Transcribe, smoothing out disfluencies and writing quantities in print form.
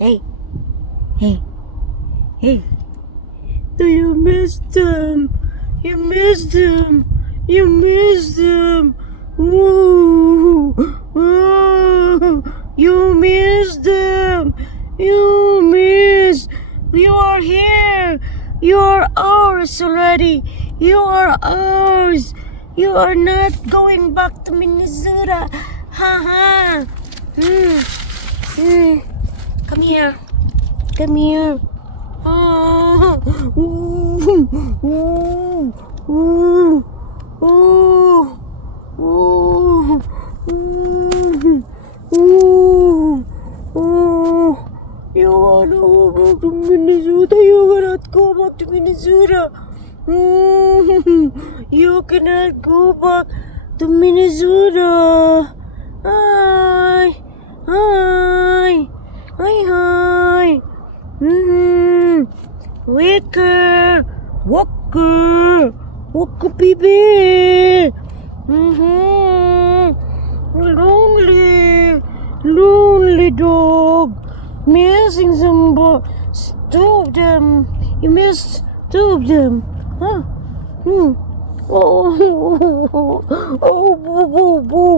Hey, hey, hey. Do you miss them? You missed them. You missed them. Ooh, ooh, you missed them. You missed. You are here. You are ours already. You are ours. You are not going back to Minnesota. Ha ha. Come here. Come here. Oh, ooh, ooh, ooh, ooh, ooh, ooh, ooh. You wanna go back to Minnesota? You cannot go back to Minnesota. You cannot go back to Minnesota. Hi, hi, hi, hi. Walker, Walker, Walker, baby. Lonely, lonely dog. Missing some, two of them. You missed two of them, huh? Oh, oh, boo, boo, boo.